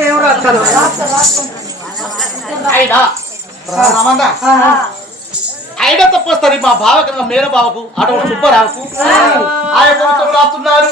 ఏం రాస్తాను? అయినా? రామన్న అయినా తప్పొస్తుంది మా బావ కన్నా మేన బావకు అటువంటి సుబ్బరావుకు ఆ యొక్క రాస్తున్నారు.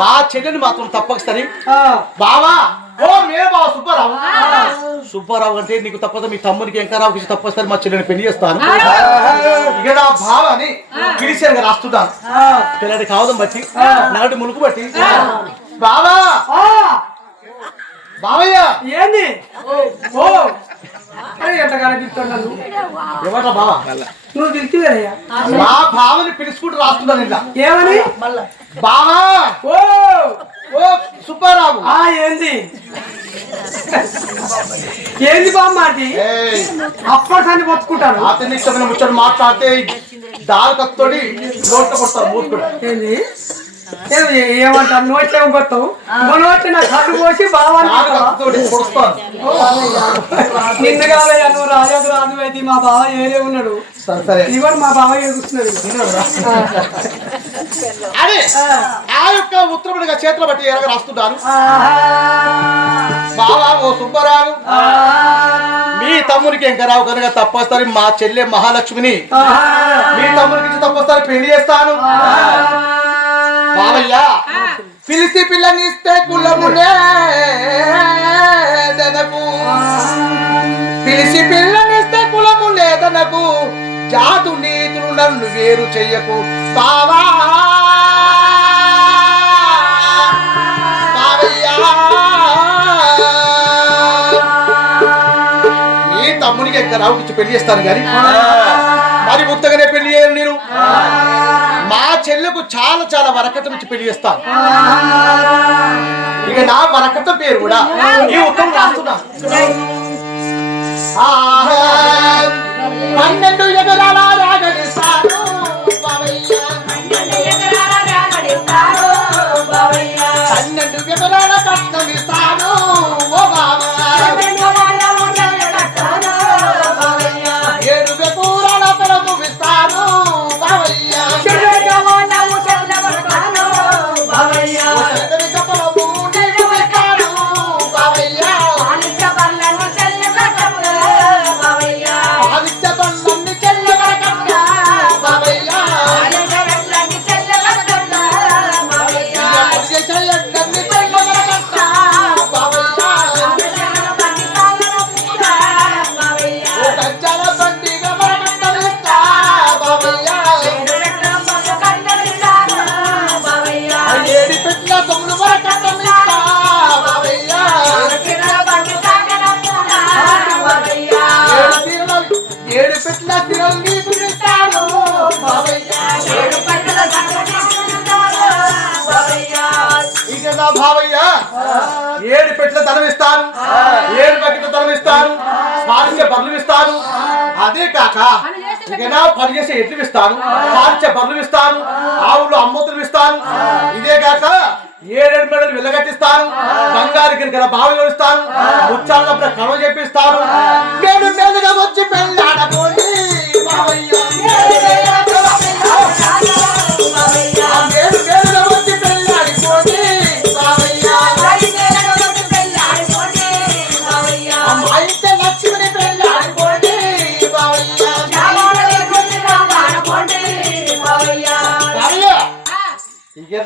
మా చెల్లెని మాత్రం తప్పకొస్తుంది బావా ఓ మేన బావ సుబ్బారావు సుబ్బారావు అంటే నీకు తప్పదు మీ తమ్మునికి వెంకరావుకి తప్పొస్తుంది మా చెల్లెని పెళ్ళి చేస్తాను. ఇక నా బావని పిలిచాను రాస్తున్నాను పిల్లడి కావడం బట్టి నాటి ములుకు బట్టి. బావా! బావయ్య! ఏంది? ఓ. అరే ఎంత కనిపిస్తున్నాను ఎవరా బావా? నువ్వు పిలిచి కదయ్యా మా బావని పిలుచుకుంటూ రాస్తున్నాను ఇలా. ఏమని? బావా! ఓ! ఓ సుబ్బారావు! ఆ ఏంది? ఏంది బామ్మాటి ఏయ్, అప్పటి బతుకుంటాను. అతని ఇష్టమైన ముచ్చట మాట్లాడితే దారి కత్తోడి నోట్లో కొడతారు మూర్ఖుడు. ఏంది? ఏమంటారు కొత్తావు మన వచ్చి నా కళ్ళు పోసి బావా దారి కత్తోడి కొడుస్తాను. నిన్ను కాదయ్యా నువ్వు రాజాదు రాజు అయితే మా బావ ఏరే ఉన్నాడు. కూడా మా బావ ఎదుగుతున్నాడు అదే ఆ. యొక్క ఉత్తరముడిగా చేతులు బట్టి ఎలాగ రాస్తున్నారు బావా ఓ సుబ్బారావు. మీ తమ్మునికి ఎంకరావు కనుక తప్పొస్తారు మా చెల్లె మహాలక్ష్మిని. మీ తమ్మునికి తప్పొస్తారు పెళ్ళి చేస్తాను. బావయ్య. పిలిచి పిల్లనిస్తే కులమునే దనకు. పిలిచి పిల్లనిస్తే కులము లేదనకు జాతు నీతులు నన్ను వేరు చెయ్యకు బావా. నీ తమ్మునికి ఇంకా రావుకి పెళ్ళి చేస్తాను కానీ. మరి ముత్తగానే పెళ్ళి చేయను నేను. చెల్లెకు చాలా చాలా వరకట్నం ఇచ్చి పెళ్ళి చేస్తాను. ఇక నా వరకట్నం పేరు కూడా ఈ ఉత్తరం రాస్తున్నా. పన్నెండు ఎగరాల పెట్టిన ధనం ఇస్తాను. ఏడు బకెట్ల ధనం ఇస్తాను. పాలించే బర్రెలు ఇస్తాను. అదే కాక ఇక నా పని చేసే ఎట్లు ఇస్తాను. పాలించే బర్రెలు ఇస్తాను. ఆవులు అమ్మతులు ఇస్తాను. ఇదే కాక ఏడేడు మెడలు వెళ్ళగట్టిస్తాను బంగారు గిరికల బావి ఇస్తాను. ముచ్చాలప్పుడు కడవ చెప్పిస్తాను. నేను వచ్చి పెళ్ళాడబోయి.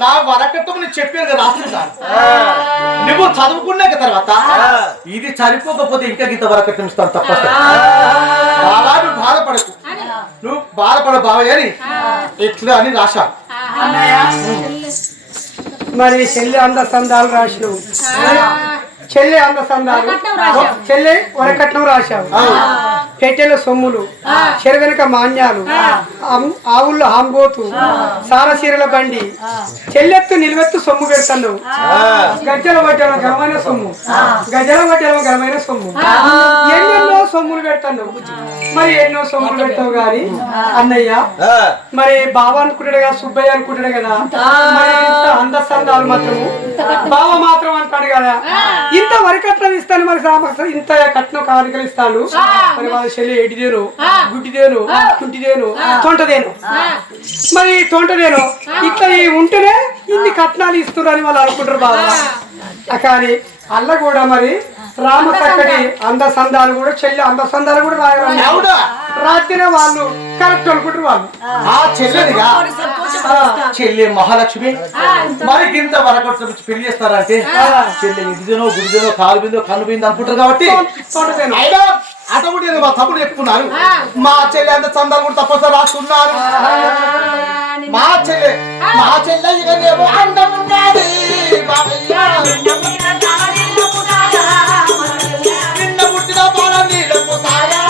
నా వరకట్టం నేను చెప్పాను కదా రాస్తున్నాను నువ్వు చదువుకున్నాక తర్వాత ఇది సరిపోకపోతే ఇంకా ఇంత వరకట్టం ఇస్తాను తప్ప. బావా నువ్వు బాధపడకు. నువ్వు బాధపడ బావయ్య అని ఎట్లా అని రాశాను మరి చెల్లి అంద సందాలు రాసినావు చెల్లి అంద సందాలు చెల్లి వరకట్నం రాశావు. పెట్టెల సొమ్ములు చెరగనక మాన్యాలు ఆవుల్లో ఆంబోతు సారసీరల బండి చెల్లెత్తు నిలువెత్తు సొమ్ము పెడతాను. గజ్జల వడ్డెల ఘనమైన సొమ్ము. గజల వడ్డెల ఘనమైన సొమ్ము. ఎన్నెన్నో సొమ్ములు పెడతాను. మరి ఎన్నో సొమ్ములు పెడతావు గాని అన్నయ్య మరి బావ అనుకుంటాడు కదా సుబ్బయ్య అనుకుంటాడు కదా అందస్తందాలు మాత్రము. బావ మాత్రం అంటాడు కదా ఇంత వరి కట్నం ఇస్తాను మరి సామర్థ్యం ఇంత కట్నం కానుకలు ఇస్తాను. మరి వాళ్ళ చెల్లి ఎడిదేను గుడ్డిదేను కుంటిదేను తొంటదేను మరి తొంటదేను ఇట్లా ఈ ఉంటేనే ఇన్ని కట్నాలు ఇస్తున్నారని వాళ్ళు అనుకుంటారు బాబా. కానీ అల్ల కూడా మరి రామ చక్కటి అందసందాలు కూడా చెల్లి అందసందాలు కూడా అవునా రాత్రి వాళ్ళు కరెక్ట్ అనుకుంటారు వాళ్ళు. ఆ. చెల్లెదిగా? చెల్లి మహాలక్ష్మి? మరి గింత వరకట్ల నుంచి పెళ్ళి చేస్తారంటే చెల్లి ఇదిదనో గుడిదనో కాలు బిందో కన్ను బిందో అనుకుంటారు కాబట్టి అయినా అటువంటి మా తమ్ముడు చెప్పుకున్నారు. మా చెల్లి అంత చందాలు కూడా తప్పసరి రాస్తున్నారు మా చెల్లె మా చెల్లె ఇకనేమో అందమున్నది బాబయ్య. నిన్న పుట్టిన నీలపు సాయా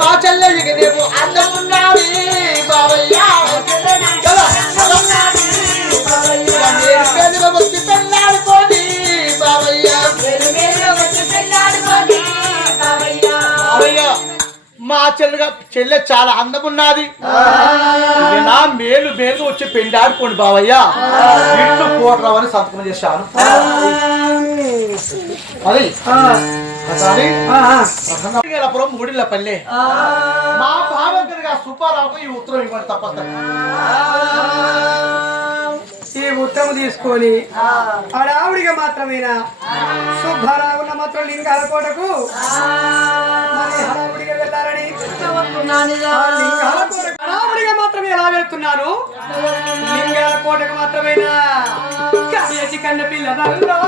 మా చెల్లెలికి నీవు అందరూ మా చెల్లెగా చెల్లె చాలా అందమున్నది. నా మేలు మేలు వచ్చి పెళ్ళి ఆడుకోండి బావయ్య. ఇల్లు కోట్రావని సంతకం చేశాను. అది. మూడిళ్ళ పల్లె. మా భావంకరిగా సుబ్బారావుకు ఈ ఉత్తరం ఇవ్వండి తప్పదు ఈ ఉత్తరం తీసుకొని ఆడావిడిగా మాత్రమేనా? శుభారావున్న మాత్రం లింగాల కోటకు హడావుడిగా మాత్రమే ఎలా వెళ్తున్నాను లింగాల కోటకు మాత్రమేనా కన్న పిల్లదల్లో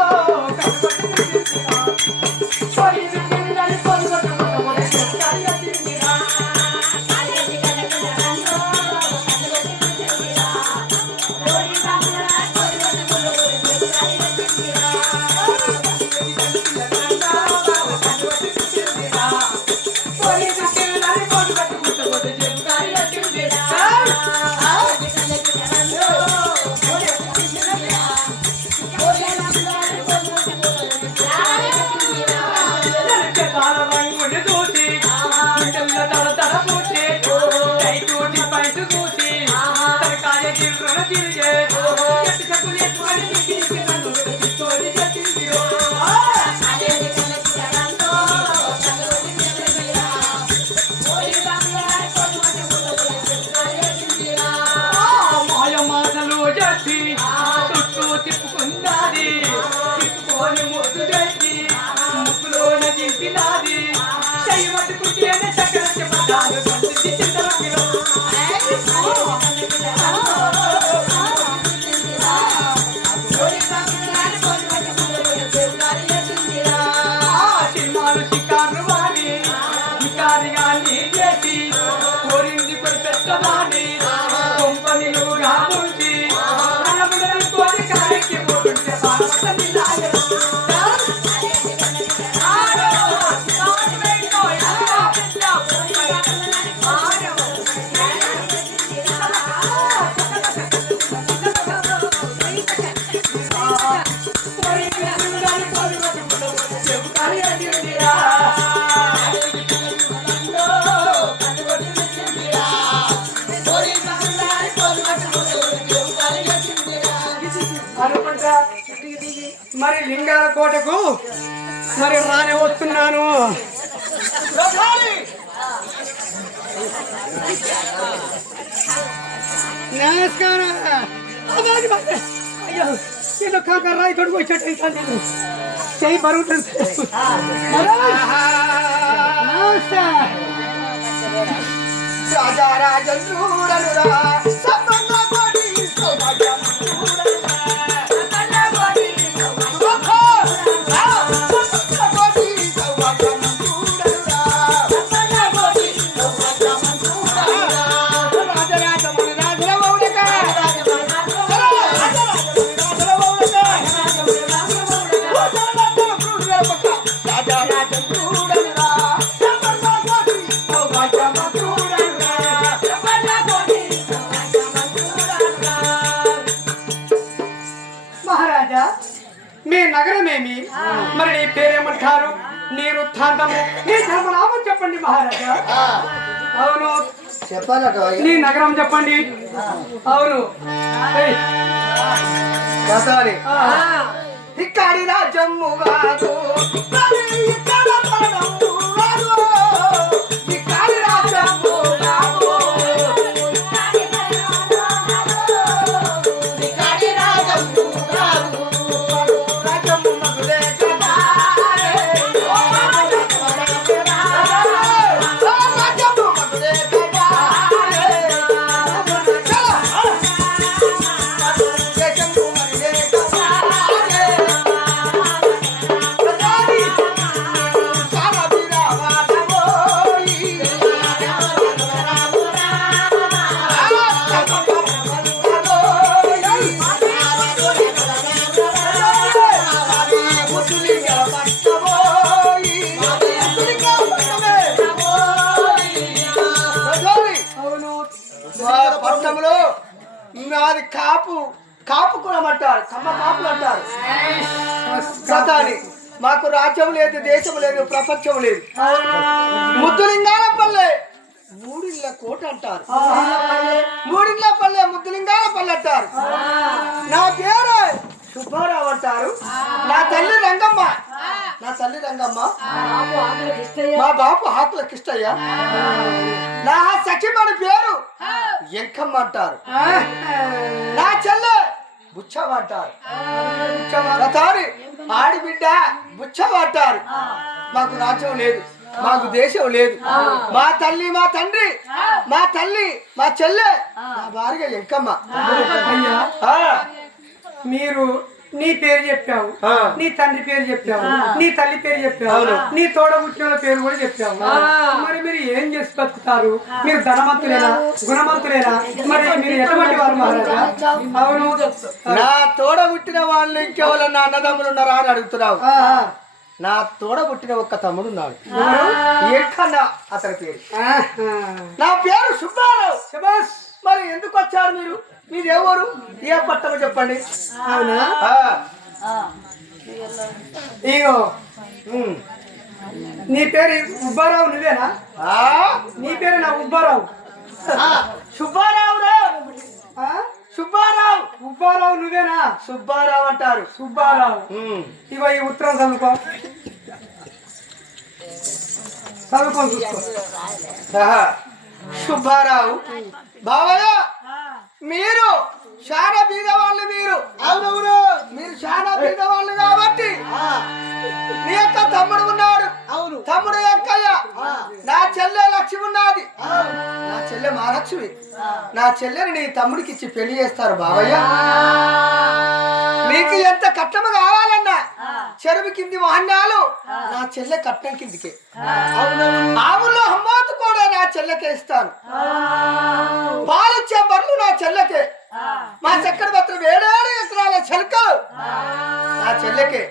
మరి రానే వస్తున్నాను. నమస్కారం. అయ్యో ఏదో కాక రాయి తొడుగు నేను చేయి బరుగుతుంది నమస్తే రాజా చూడనురా. పేరేమంటారు నీ వృత్తాంతము నీ ధర్మనామం చెప్పండి మహారాజా. అవును. చెప్పాలట నీ నగరం చెప్పండి. అవును. ఇక్కడి రాజ్యము కాదు. కాపు కాపు కులం అంటారు కమ్మ కాపులు అంటారు. సతాని మాకు రాజ్యం లేదు దేశం లేదు ప్రపంచం లేదు. ముద్దులింగాల పల్లె మూడిళ్ళ కోట అంటారు. మూడిళ్ళ పల్లె ముద్దులింగాల పల్లె అంటారు. నా పేరు సుబ్బారావు అంటారు. నా తల్లి రంగమ్మ. నా తల్లి రంగమ్మ. మా బాపు ఆకుల కిష్టయ్య. నా సఖిమణి పేరు ఎంకమ్మ అంటారు నా చెల్లె అంటారు రథారి ఆడిబిడ్డ బుచ్చమ్మ అంటారు మాకు రాజ్యం లేదు మాకు దేశం లేదు. మా తల్లి మా తండ్రి మా తల్లి మా చెల్లె మా భార్య ఎంకమ్మ. మీరు నీ పేరు చెప్పావు. ఆ. నీ తండ్రి పేరు చెప్పావు. నీ తల్లి పేరు చెప్పావు. నీ తోడబుట్టిన పేరు కూడా చెప్పావు. మరి మీరు ఏం చేసి బతుకుతారు? మీరు ధనవంతులేనా? గుణవంతులేనా? మరి మీరు ఎటువంటి వారు మహారాజా అవును. నా తోడ పుట్టిన వాళ్ళు ఇంకెవరన్నా అన్నదమ్ములు ఉన్నారా అని అడుగుతున్నావు. నా తోడ పుట్టిన ఒక్క తమ్ముడు ఉన్నాడు ఎక్కడా? అతని పేరు. నా పేరు సుబ్బారావు. శబాష్ మరి ఎందుకు వచ్చారు మీరు? మీరు ఎవరు? ఏ పట్టమో చెప్పండి? అవునా? ఆ, ఇగో. నీ పేరు ఉబ్బారావు నువ్వేనా? ఆ, నీ పేరు నా ఉబ్బారావు. ఆ, సుబ్బారావు రావు? సుబ్బారావు. ఉబ్బారావు నువ్వేనా? సుబ్బారావు అంటారు. సుబ్బారావు. ఇగో ఈ ఉత్తరం చదువుకో. చదువుకొని చూసుకో. సుబ్బారావు. బావయ్య మీరు చాలా బీద వాళ్ళు మీరు. అవునవును మీరు చాలా బీద వాళ్ళు కాబట్టి నీ యొక్క తమ్ముడు ఉన్నాడు. అవును. తమ్ముడు ఎక్కయ్య నా చెల్లె లక్ష్మి ఉన్నది. నా చెల్లె మహాలక్ష్మి నా చెల్లెని నీ తమ్ముడికి ఇచ్చి పెళ్ళి చేస్తారు బావయ్య నీకు ఎంత కట్టము కావాలన్నా చెరువు కింది వాహనాలు నా చెల్లె కట్నం కిందికే. ఆవుల్లో హమ్మాతు కూడా నా చెల్లెకే ఇస్తాను. పాలిచ్చే బర్రెలు నా చెల్లెకే. మా చక్కెర పత్రం ఏడేడు ఎకరాల చెలకలు నా చెల్లెకే.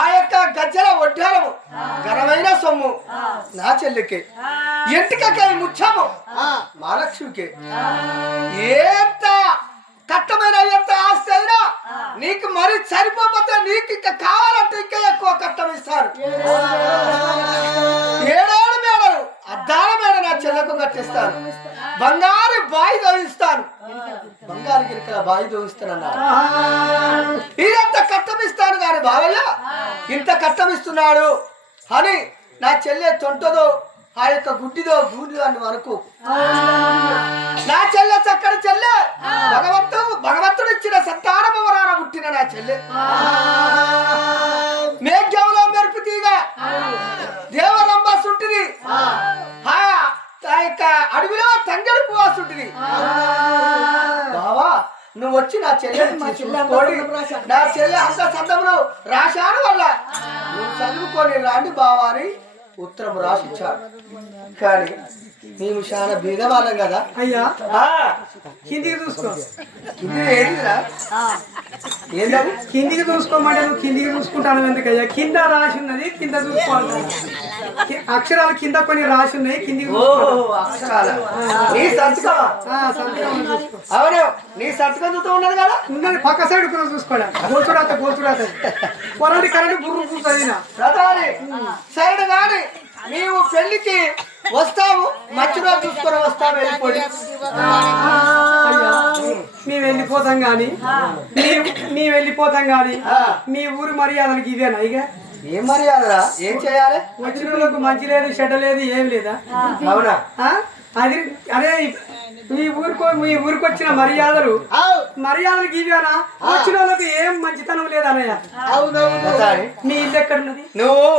ఆ యొక్క గజ్జల ఒడ్డాలము ఘనమైన సొమ్ము నా చెల్లెకే. ఎంటికకాయ ముచ్చము మహాలక్ష్మికే. ఎంత కట్టమైన ఎంత ఆస్తి అయినా నీకు మరి సరిపోతే నీకు ఇంకా కావాలంటే ఇంకా ఎక్కువ కట్టం ఇస్తారు. ఏడేడు మేడ నా చెల్లకు కట్టిస్తాను. బంగారు బాయి దోయిస్తాను బంగారు గిరికల బాయి దోయిస్తానన్నాడు ఇదంత కట్టమిస్తాను కానీ బావయ్య ఇంత కట్టమిస్తున్నాడు. అని నా చెల్లె తొంటదో ఆ యొక్క గుడ్డిదో గూడిదో అని వరకు నా చెల్లె చక్కని చెల్లె. భగవంతుడు భగవంతుడు ఇచ్చిన సంతానము వరాన పుట్టిన నా చెల్లె. ఆ. ఆ యొక్క అడవిలో తంగడి పువ్వాసు ఉంటుంది బావా నువ్వు వచ్చి నా చెల్లెని చూసుకోండి. నా చెల్లె అంత సందములు రాశాను వల్ల. నువ్వు చదువుకొని రాండి బావా అని ఉత్తరం రాసిచ్చాడు కానీ మేము చాలా బీదవాళ్ళం కదా. అయ్యా. కిందికి చూసుకో. కిందికి చూసుకోమంటే నువ్వు కిందికి చూసుకుంటాను ఎందుకయ్యా? కింద రాసి ఉన్నది కింద చూసుకోవాలి. అక్షరాలు కింద కొన్ని రాసి ఉన్నాయి కిందికి అవును నీ సంతకం చూస్తూ ఉన్నది కదా? ఉన్నది పక్క సైడ్ కూడా చూసుకోడా గోచురాత గోచురాత పొలాడి కరెంట్ బుర్రు ప్రధాని సరే గాని నీవు పెళ్ళికి వస్తావు మధ్యలో చూసుకొని వస్తావు వెళ్ళిపోయి మేము వెళ్ళిపోతాం గాని మేము వెళ్ళిపోతాం గాని. మీ ఊరు మర్యాదలకి ఇదేనా ఇక? ఏం మర్యాదరా? ఏం చేయాలి? వచ్చిన వాళ్ళకు మంచి లేదు చెడ్డ లేదు ఏం లేదా? అవునా? ఆ? అది అదే మీ ఊరికో మీ ఊరికి వచ్చిన మర్యాదలు మర్యాదలకి ఇవేనా? వచ్చిన వాళ్ళకి ఏం మంచితనం లేదన్నయ్య ప్రధాని మీ ఇల్లు ఎక్కడున్నది? నువ్వు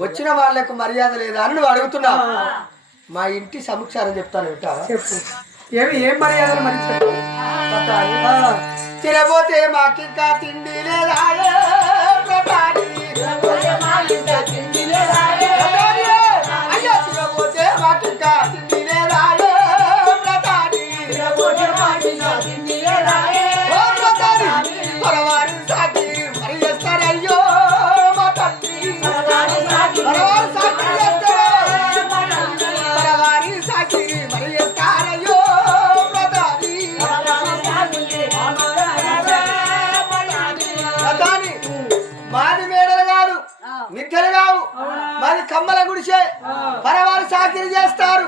వచ్చిన వాళ్ళకు మర్యాద లేదా అని నువ్వు అడుగుతున్నావు. మా ఇంటి సముక్షారం చెప్తాను వింటావా? చెప్పు. ఏమి ఏం మర్యాదలు మరి తినబోతే మాకింకా తిండి లేదా? కమ్మల గుడిసే పరవారి సాకిరి చేస్తారు.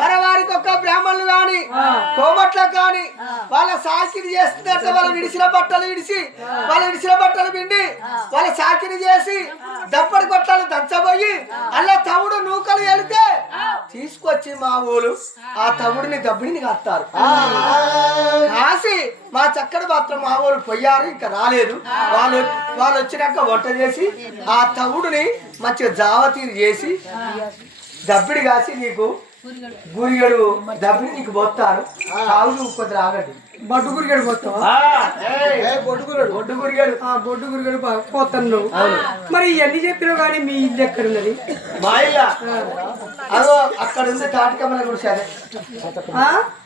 పరవారికి ఒక బ్రాహ్మణులు గాని కోమట్లకు గాని వాళ్ళ సాకిరి చేస్తున్నట్టు వాళ్ళు విడిసిన బట్టలు విడిచి వాళ్ళు విడిచిన బట్టలు పిండి వాళ్ళ సాకిరి చేసి దప్పటి కొట్టాలు దంచబోయి అలా తమ్ముడు నూకలు వెళితే తీసుకొచ్చి మా ఊరు ఆ తమ్ముడిని దబ్బిడిని కాస్తారు. కాసి మా చక్కటి మాత్రం మా ఊరు పోయారు ఇంకా రాలేదు. వాళ్ళు వాళ్ళు వచ్చినాక వంట చేసి ఆ తవుడుని మంచిగా జావతీరు చేసి దబ్బిడి కాసి నీకు గురిగడు దబ్బిడి నీకు పోతాను తాగుడు కొద్దిగా ఆగండి బొడ్డు గురిగడు పోతావా? ఒడ్డు గురిగాడు. ఆ బొడ్డు గురిగడు పోతాను మరి ఇవన్నీ చెప్పినావు కానీ మీ ఇల్లు ఎక్కడున్నది? మా ఇల్ల? అదో అక్కడ ఉంది తాటి కమ్మల గుడిసె?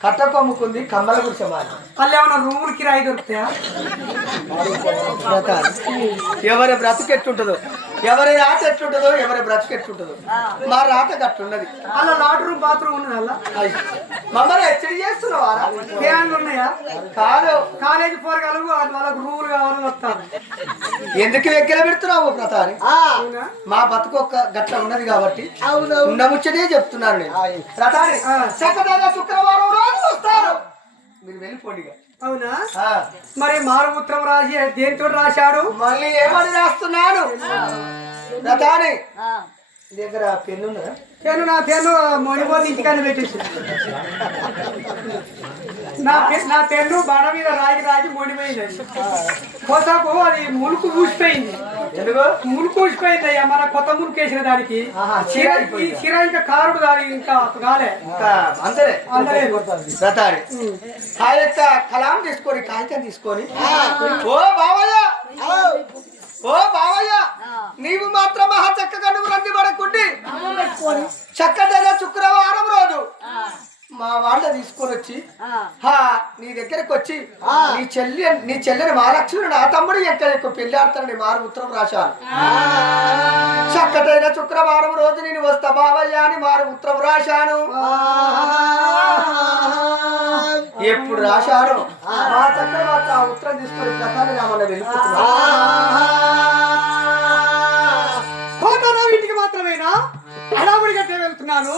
కట్ట కొమ్ముకుంది కమ్మల గుడిసె మాది. వాళ్ళు ఏమన్నా రూములు కిరాయి దొరుకుతాయా? ఎవరి బ్రతుకు ఎట్లుంటుందో ఎవరి రాత ఎట్లుంటుందో ఎవరి బ్రతుకు ఎట్లుంటుందో. మా రాత గట్లున్నది. అలా లాట్ రూమ్ బాత్రూమ్ ఉన్నది అలా. మమ్మల్ని హెచ్చరి చేస్తున్నావారా? ఫ్యాన్లు ఉన్నాయా? కాదు. కాలేజీ పోరగాళ్ళు వాళ్ళకు రూములు కావాలని వస్తారు. ఎందుకు ఎక్కడ పెడుతున్నావు ప్రతాని? అవునా? మా బతుకు ఒక గట్ల ఉన్నది కాబట్టి ఉన్న ముచ్చటే చెప్తున్నాను నేను. ప్రతాని ఆ. చక్కగా శుక్రవారం రోజు వస్తాను మీరు వెళ్ళిపోండి ఇక. అవునా ఆ. మరి మారుపుత్రం రాసి దేంతో రాశాడు? మళ్ళీ ఏమని నీ దగ్గర పెన్ను పెన్ను నా పెన్ను మొనిపోతే ఇంటికాడ పెట్టేసి. నా నా పెన్ను బండ మీద రాగి రాగి మొడిపోయింది అది. కొత్తకు అది ములుకు ఊసిపోయింది. ఎందుకు ములుకు ఊసిపోయింది అయ్యా మన కొత్త ములుకు వేసిన దానికి. చీర ఈ చీర ఇంకా కారుడు దాని ఇంకా కాలే. అందరే అందరే ప్రతాని ఆ యొక్క కలాం తీసుకొని కాగితం తీసుకొని. ఓ బావయ్య! ఓ బావయ్య! నీవు మాత్రం మహా చక్కగా నువ్వు రంది పడకుండి చక్కదైన శుక్రవారం రోజు. మా వాళ్ళ తీసుకొని వచ్చి హా దగ్గరకు వచ్చి నీ చెల్లి నీ చెల్లెని మహాలక్ష్మి నా తమ్ముడు ఎక్కడ పెళ్ళి ఆడతానని మారు ఉత్తరం రాశాను చక్కదైన శుక్రవారం రోజు నేను వస్తా బావయ్య అని మారు ఉత్తరం రాశాను. ఎప్పుడు రాశాను మా మాత్రం ఆ ఉత్తరం తీసుకొని ప్రధాని రామన్న వెళ్ళిపోతున్నా ఇంటికి మాత్రమేనా? అడావుడిగా వెళ్తున్నాను